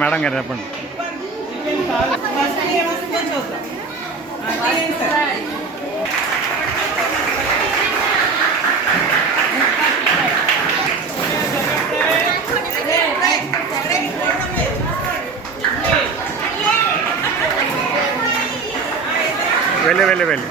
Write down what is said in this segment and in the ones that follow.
Madam గారు చెప్పండి. వెళ్ళి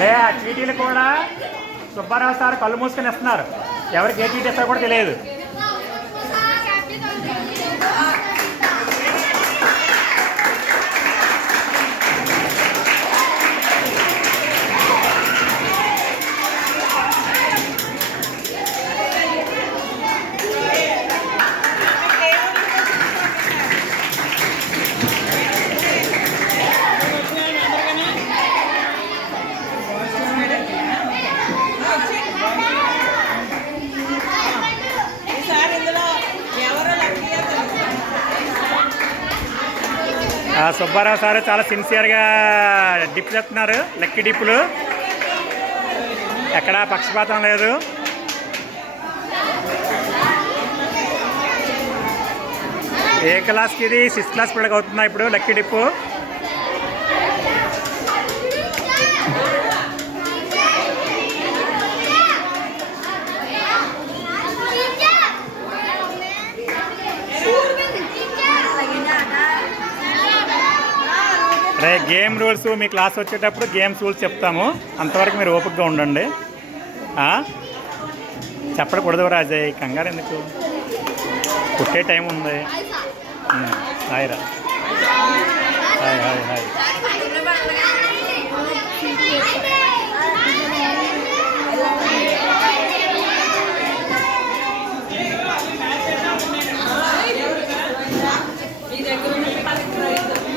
అరే ఆ చీటీలు కూడా సుబ్బారావు సార్ కళ్ళు మూసుకొని ఇస్తున్నారు. ఎవరికి ఏ చీటీ ఇస్తారో కూడా తెలియదు. సుబ్బారావు సార్ చాలా సిన్సియర్గా డిప్లు చెప్తున్నారు. లక్కీ డిప్పులు ఎక్కడా పక్షపాతం లేదు. ఏ క్లాస్కి ఇది 6th క్లాస్ పిల్లలకి అవుతుందా ఇప్పుడు లక్కీ డిప్పు? రే గేమ్ రూల్స్ మీ క్లాస్ వచ్చేటప్పుడు గేమ్స్ రూల్స్ చెప్తాము, అంతవరకు మీరు ఓపికగా ఉండండి. చెప్పకూడదు రాజయ్, కంగారు ఎందుకు, పుట్టే టైం ఉంది. హాయ్ రా, హాయ్ హాయ్ హాయ్.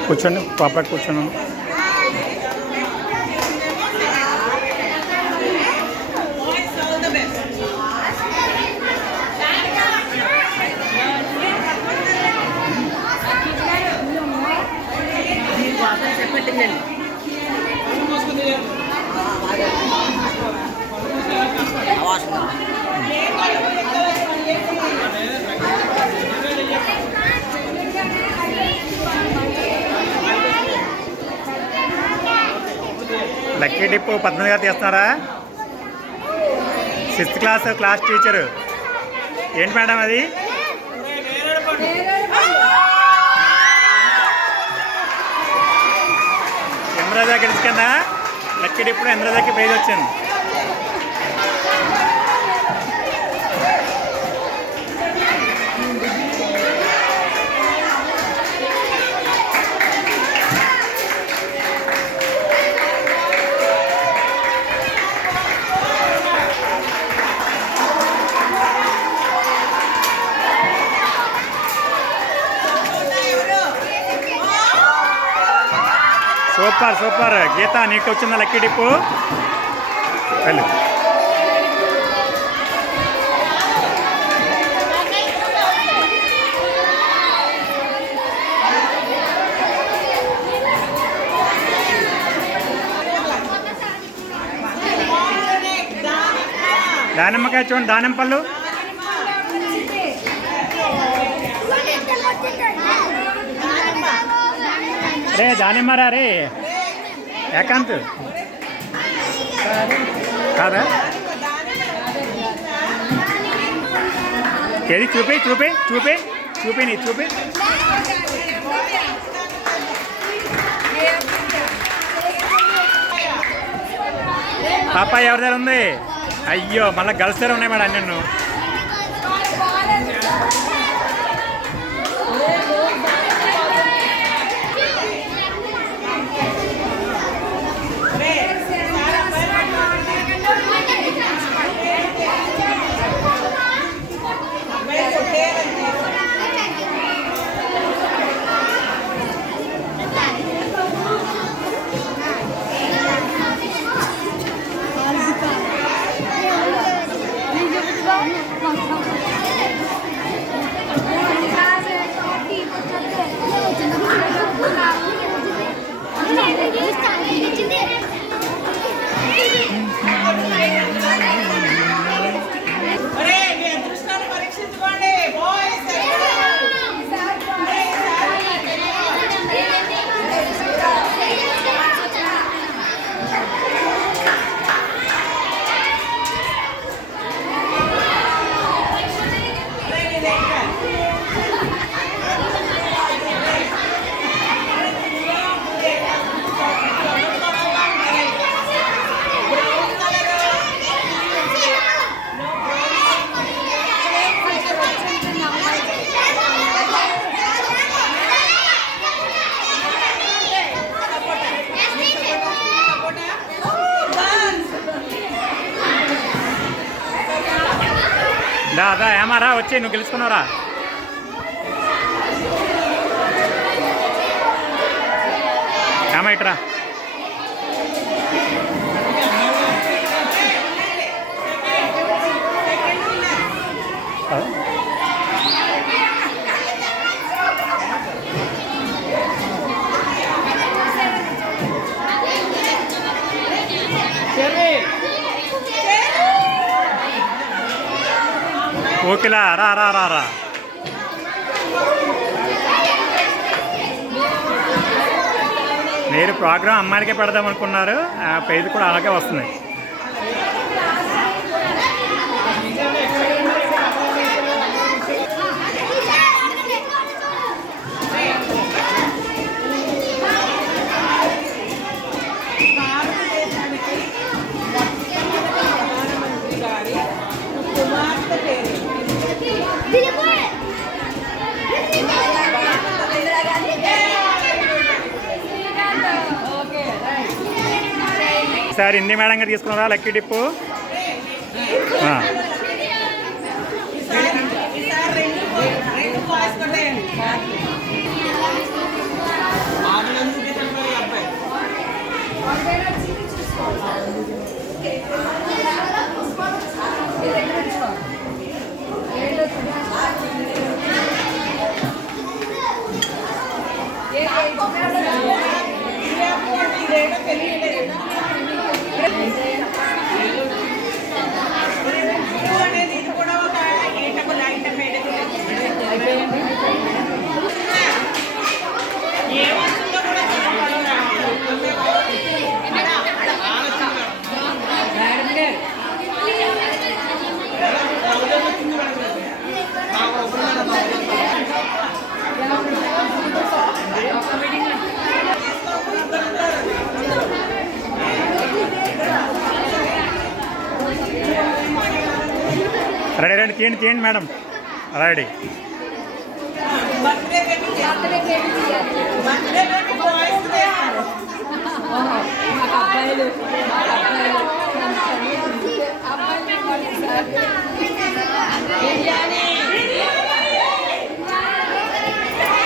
కూర్చోండి, పాపకి కూర్చోండి. లక్కీ డిప్పు 18 గారు తీస్తున్నారా? 6th class class teacher. ఏంటి మేడం అది? ఇంద్రజా గెలుచుకుందా లక్కీ డిప్పుడు? ఇంద్రజాకి ప్రైజ్ వచ్చింది. Super super. గీత నీకు వచ్చిందా లక్కీ డిప్పు? వెళ్ళు. దానిమ్మకాయ చూడండి, దానిమ్మ పళ్ళు. రే దానిమ్మరా రే, ఏకాంత్ కాదా? ఏది చూపి చూపి చూపి చూపి నీ చూపి. పాప ఎవరి దగ్గర ఉంది? అయ్యో మళ్ళీ గర్ల్స్ దగ్గర ఉన్నాయి మేడం అన్నీ. దా ఏమారా వచ్చి నువ్వు గెలుచుకున్నావురా. ఏమైట్రా ఓకేలా రా రా రా రా. మీరు ప్రోగ్రాం అమ్మాయిలకే పెడదాం అనుకున్నారు, పేరు కూడా అలాగే వస్తుంది. ఈసారి హిందీ మేడం గారు తీసుకున్నారా లక్కీ టిప్పు? రెడీ రండి, తీయండి తీయండి మేడం. రెడీ.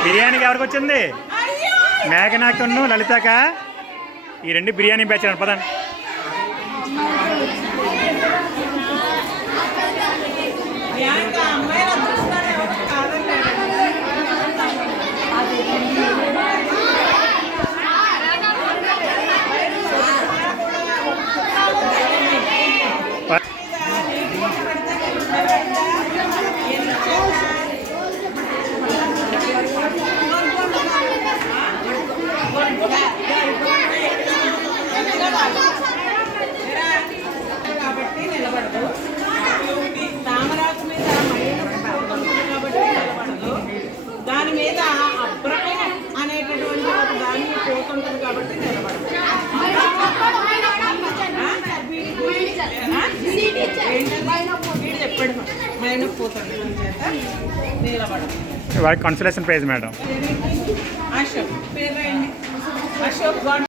బిర్యానీకి ఎవరికి వచ్చింది? మేఘనాకన్ను లలితాక. ఈ రెండు బిర్యానీ బ్యాచ్ పదండి. Gracias. నడుమ మైనకు పోతుంది చేత నిలబడం. వారికి కన్సలేషన్ పేజ్ మేడం. అశోక్ పేరు రాయండి. అశోక్ గాడ్